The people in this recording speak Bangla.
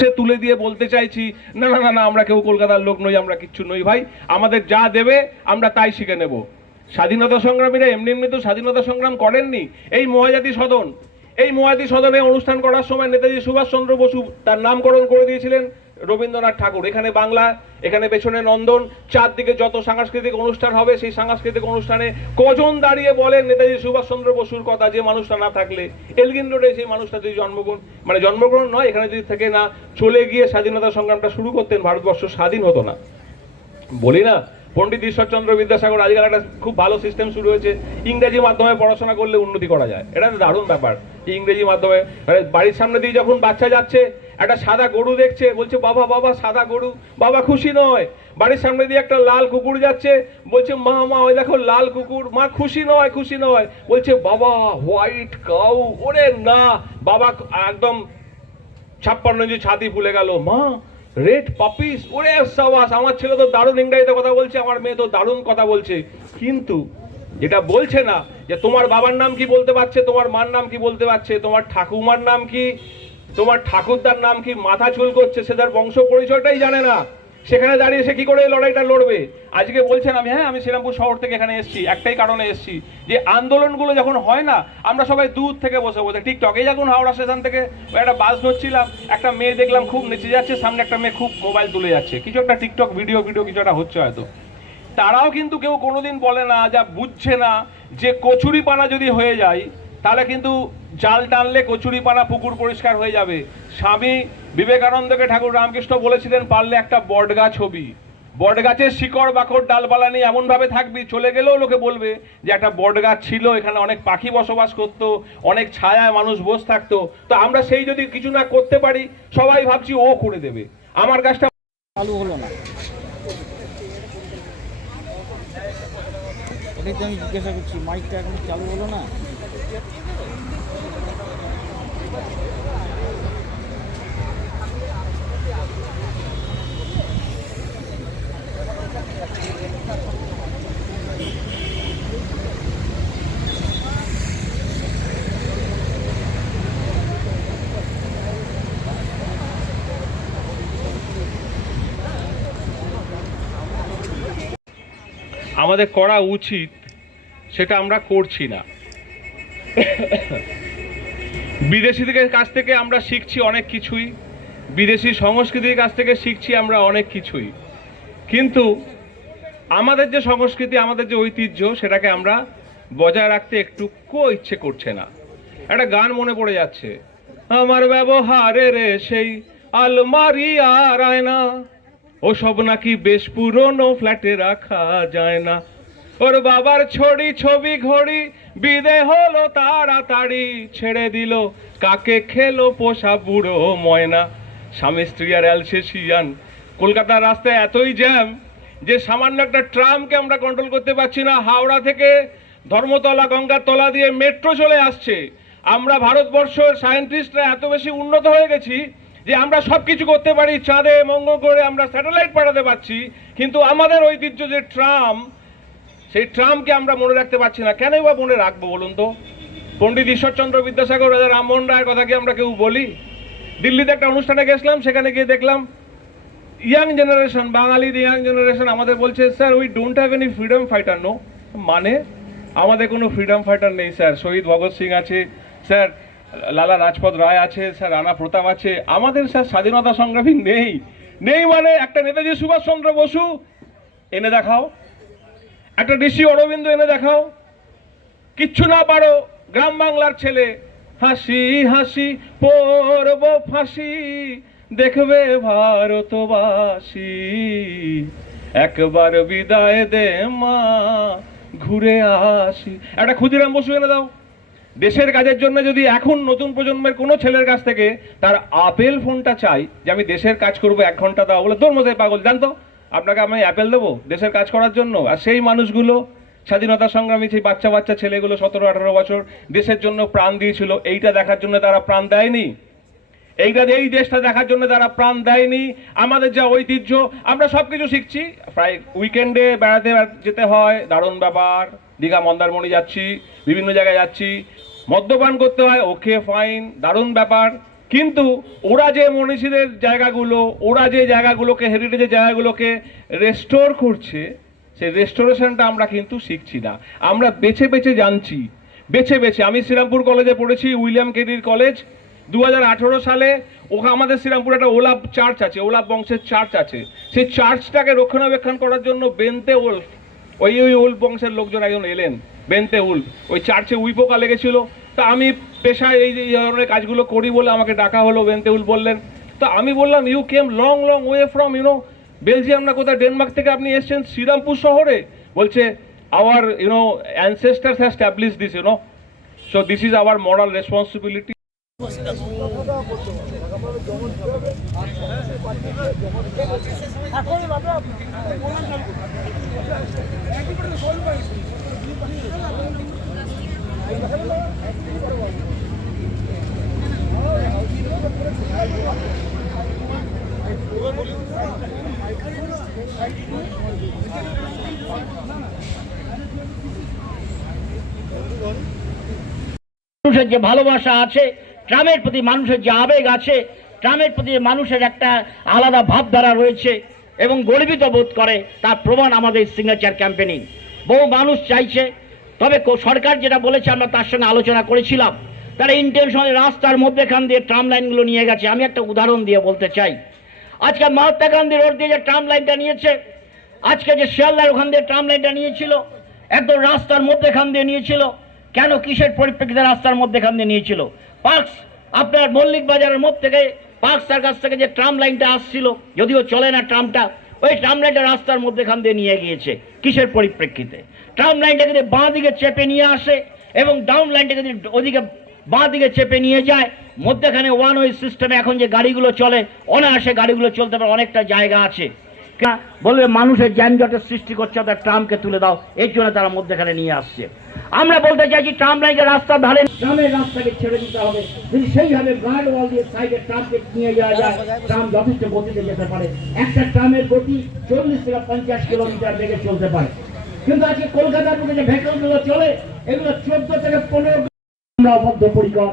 সে তুলে দিয়ে বলতে চাইছি, না না না না, আমরা কেউ কলকাতার লোক নই, আমরা কিচ্ছু নই ভাই। আমাদের যা দেবে, আমরা তাই শিখে নেব। স্বাধীনতা সংগ্রামীরা এমনি এমনি তো স্বাধীনতা সংগ্রাম করেননি। এই মহাজাতি সদন, এই মহাজাতি সদনে অনুষ্ঠান করার সময় নেতাজি সুভাষচন্দ্র বসু তার নামকরণ করে দিয়েছিলেন। রবীন্দ্রনাথ ঠাকুর। এখানে বাংলা, এখানে পেছনে নন্দন, চারদিকে যত সাংস্কৃতিক অনুষ্ঠান হবে, সেই সাংস্কৃতিক অনুষ্ঠানে কজন দাঁড়িয়ে বলেন নেতাজি সুভাষচন্দ্র বসুর কথা, যে মানুষটা না থাকলে? এলগিন রোডে সেই মানুষটা যদি জন্মগ্রহণ মানে জন্মগ্রহণ নয়, এখানে যদি থেকে না চলে গিয়ে স্বাধীনতা সংগ্রামটা শুরু করতেন, ভারতবর্ষ স্বাধীন হতো না। বলি না, পণ্ডিত ঈশ্বরচন্দ্র বিদ্যাসাগর, আজকাল একটা খুব ভালো সিস্টেম শুরু হয়েছে। ইংরেজি মাধ্যমে পড়াশোনা করলে উন্নতি করা যায়। এটা দারুণ ব্যাপার। ইংরেজি মাধ্যমে বাড়ির সামনে দিয়ে যখন বাচ্চা যাচ্ছে একটা সাদা গরু দেখছে, বলছে, বাবা বাবা, সাদা গরু, বাবা খুশি নয়। বাড়ির সামনে দিয়ে একটা লাল কুকুর যাচ্ছে, বলছে, মা মা, ওই দেখো লাল কুকুর, মা খুশি নয় খুশি নয়। বলছে, বাবা হোয়াইট কাউ ওরে না, বাবা একদম ছাপ্পান্ন ইঞ্চি ছাতি ফুলে গেল। মা রেড পাপিস ওরে সাবাস, আমার ছেলে তো দারুণ ইংরাজিতে কথা বলছে, আমার মেয়ে তো দারুণ কথা বলছে। কিন্তু যেটা বলছে না, যে তোমার বাবার নাম কি বলতে পারছে, তোমার মার নাম কি বলতে পারছে, তোমার ঠাকুমার নাম কি তোমার ঠাকুরদার নাম কি মাথা চুল করছে? সে তার বংশ পরিচয়টাই জানে না। সেখানে দাঁড়িয়ে সে কি করে লড়াইটা লড়বে? আজকে বলছেন আমি হ্যাঁ আমি শ্রীরামপুর শহর থেকে এখানে এসেছি, একটাই কারণে এসেছি যে আন্দোলনগুলো যখন হয় না, আমরা সবাই দূর থেকে বসে বসে টিকটকে যখন হাওড়া স্টেশন থেকে একটা বাস ধরছিলাম, একটা মেয়ে দেখলাম খুব নেচে যাচ্ছে, সামনে একটা মেয়ে খুব মোবাইল তুলে যাচ্ছে, কিছু একটা টিকটক ভিডিও ভিডিও কিছু একটা হচ্ছে হয়তো। তারাও কিন্তু কেউ কোনোদিন বলে না, যা বুঝছে না, যে কচুরি পানা যদি হয়ে যায়, তাহলে কিন্তু জাল টানলে কচুরি পানা পুকুর পরিষ্কার হয়ে যাবে। স্বামী বিবেকানন্দকে ঠাকুর রামকৃষ্ণ বলেছিলেন, পারলে একটা বটগাছ হবি। বটগাছের শিকড়, বাকড়, ডালপালা নিয়ে এমনভাবে থাকবি, চলে গেলেও লোকে বলবে যে একটা বটগাছ ছিল, এখানে অনেক পাখি বসবাস করতো, অনেক ছায়ায় মানুষ বসে থাকতো। তো আমরা সেই যদি কিছু না করতে পারি, সবাই ভাবছি ও করে দেবে। আমার গাছটা চালু হলো না। আমি জিজ্ঞাসা করছি, মাইকটা এখন চালু হলো না? আমাদের করা উচিত সেটা আমরা করছি না। বিদেশিদের কাছ থেকে আমরা শিখছি অনেক কিছুই। বিদেশি সংস্কৃতির কাছ থেকে শিখছি আমরা অনেক কিছুই। কিন্তু আমাদের যে সংস্কৃতি, আমাদের যে ঐতিহ্য, সেটাকে আমরা বজায় রাখতে একটু কো ইচ্ছে করছে না। একটা গান মনে পড়ে যাচ্ছে। আমার ব্যবহারে রে সেই আলমারি আর আয়না ওসব নাকি বেশ পুরনো, ফ্ল্যাটে রাখা যায় না। ওর বাবার ছড়ি, ছবি, ঘড়ি বিদে হলো তাড়াতাড়ি, ছেড়ে দিল। কাকে খেলো পোষা বুড়ো ময়না? স্বামী স্ত্রী আর অ্যালসেশিয়ান কলকাতার রাস্তায় এতই জ্যাম যে সামান্য একটা ট্রামকে আমরা কন্ট্রোল করতে পারছি না। হাওড়া থেকে ধর্মতলা, গঙ্গার তলা দিয়ে মেট্রো চলে আসছে। আমরা ভারতবর্ষের সায়েন্টিস্টরা এত বেশি উন্নত হয়ে গেছি যে আমরা সব কিছু করতে পারি। চাঁদে, মঙ্গল করে আমরা স্যাটেলাইট পাঠাতে পারছি। কিন্তু আমাদের ঐতিহ্য যে ট্রাম সেই ট্রামকে আমরা মনে রাখতে পারছি না। কেনই বা মনে রাখব বলুন তো? পণ্ডিত ঈশ্বরচন্দ্র বিদ্যাসাগর, রাজা রামমোহন রায়ের কথা কি আমরা কেউ বলি? দিল্লিতে একটা অনুষ্ঠানে গেছিলাম, সেখানে গিয়ে দেখলাম, ইয়াং জেনারেশন, বাঙালির ইয়াং জেনারেশন আমাদের বলছে, sir we don't have any freedom fighter no মানে আমাদের কোনো ফ্রিডম ফাইটার নেই, স্যার। শহীদ ভগৎ সিং আছে, স্যার, লালা রাজপথ রায় আছে, স্যার, রানা প্রতাপ আছে। আমাদের, স্যার, স্বাধীনতা সংগ্রামী নেই। নেই মানে একটা নেতাজি সুভাষচন্দ্র বসু, এনে দেখাও। একটা ঋষি অরবিন্দ এনে দেখাও। কিচ্ছু না পারো, গ্রাম বাংলার ছেলে। হাসি হাসি, পরব ফাঁসি, দেখবে ভারতবাসী। একবার বিদায় দে মা, ঘুরে আসি। একটা ক্ষুদিরাম বসু এনে দাও। দেশের কাজের জন্য যদি এখন নতুন প্রজন্মের কোনো ছেলের কাছ থেকে তার আপেল ফোনটা চাই যে আমি দেশের কাজ করব এক ঘণ্টা দাও বলে তোর মধ্যে পাগল, জানতো? আপনাকে আমি অ্যাপেল দেবো দেশের কাজ করার জন্য। আর সেই মানুষগুলো, স্বাধীনতা সংগ্রামী সেই বাচ্চা বাচ্চা ছেলেগুলো সতেরো, আঠারো বছর দেশের জন্য প্রাণ দিয়েছিল, এইটা দেখার জন্য তারা প্রাণ দেয়নি। এইটা এই দেশটা দেখার জন্য তারা প্রাণ দেয়নি। আমাদের যা ঐতিহ্য, আমরা সব কিছু শিখছি। প্রায় উইকেন্ডে বেড়াতে যেতে হয়, দারুণ ব্যাপার। দীঘা, মন্দারমণি যাচ্ছি, বিভিন্ন জায়গায় যাচ্ছি। মদ্যপান করতে হয় ওকে ফাইন দারুণ ব্যাপার। কিন্তু ওরা যে মনীষীদের জায়গাগুলো, ওরা যে জায়গাগুলোকে হেরিটেজের জায়গাগুলোকে রেস্টোর করছে, সেই রেস্টোরেশনটা আমরা কিন্তু শিখছি না। আমরা বেছে বেছে জানছি, বেছে বেছে। আমি শ্রীরামপুর কলেজে পড়েছি, উইলিয়াম কেডির কলেজ দু হাজার আঠেরো সালে ওখানে আমাদের শ্রীরামপুরে একটা ওলাপ চার্চ আছে ওলাপ বংশের চার্চ আছে। সেই চার্চটাকে রক্ষণাবেক্ষণ করার জন্য বেনতে ওল্ফ ওই ওই উল্ফ বংশের লোকজন একজন এলেন, বেনতে উল্ফ। ওই চার্চে উইপোকা লেগেছিল তা আমি পেশায় এই ধরনের কাজগুলো করি বলে আমাকে ডাকা হলো বেনতে উল্ফ বললেন। তো আমি বললাম you came long long way from you know Belgium না কোথায় ডেনমার্ক থেকে আপনি এসেছেন শ্রীরামপুর শহরে? বলছে our you know ancestors have establish this you know so this is our moral responsibility মানুষের যে ভালোবাসা আছে, ট্রামের প্রতি মানুষের যে আবেগ আছে, ট্রামের প্রতি মানুষের একটা আলাদা ভাবধারা রয়েছে এবং গর্বিত বোধ করে তার প্রমাণ আমাদের সিগনেচার ক্যাম্পেনিং বহু মানুষ চাইছে তবে সরকার যেটা বলেছে, আমরা তার সঙ্গে আলোচনা করেছিলাম। তারা ইন্টেনশনে রাস্তার মধ্যেখান দিয়ে ট্রাম লাইনগুলো নিয়ে গেছে। আমি একটা উদাহরণ দিয়ে বলতে চাই। আজকে মহাত্মা গান্ধী রোড দিয়ে যে ট্রাম লাইনটা নিয়েছে, আজকে যে শিয়ালদার ওখান দিয়ে ট্রাম লাইনটা নিয়েছিল, একদম রাস্তার মধ্যেখান দিয়ে নিয়েছিল, কেন কিসের পরিপ্রেক্ষিতে রাস্তার মধ্যেখান দিয়ে নিয়েছিল? পার্কস, আপনার মল্লিক বাজারের মধ্যে থেকে, পার্কস তার কাছ থেকে যে ট্রাম লাইনটা আসছিল, যদিও চলে না ট্রামটা ওই ট্রাম লাইনটা রাস্তার মধ্যেখান দিয়ে নিয়ে গিয়েছে। কিসের পরিপ্রেক্ষিতে? ট্রাম লাইনটা যদি বাঁ দিকে চেপে নিয়ে আসে এবং ডাউন লাইনটা যদি ওদিকে বাঁ দিকে চেপে নিয়ে যায়, মধ্যেখানে ওয়ান ওয়ে সিস্টেমে এখন যে গাড়িগুলো চলে, অনায়াসে গাড়িগুলো চলতে পারে, অনেকটা জায়গা আছে। বলবে, মানুষের যানজটের সৃষ্টি করছে অর্থাৎ ট্রামকে তুলে দাও। এর জন্য তারা মধ্যেখানে নিয়ে আসছে। আমরা বলতে চাইছি ট্রাম লাইনকে রাস্তা ধারে ট্রামের রাস্তাকে ছেড়ে দিতে হবে। যদি সেইভাবে গার্ড ওয়াল দিয়ে সাইডে ট্রামকে নিয়ে যাওয়া যায় ট্রাম যথেষ্ট গতিতে যেতে পারে। একটা ট্রামের গতি চল্লিশ থেকে পঞ্চাশ কিলোমিটার বেগে চলতে পারে। কিন্তু আজকে কলকাতার মধ্যে যে ভেহিকলগুলো চলে, এগুলো চোদ্দ থেকে পনেরো আমরা অবদ্ধ পরিকর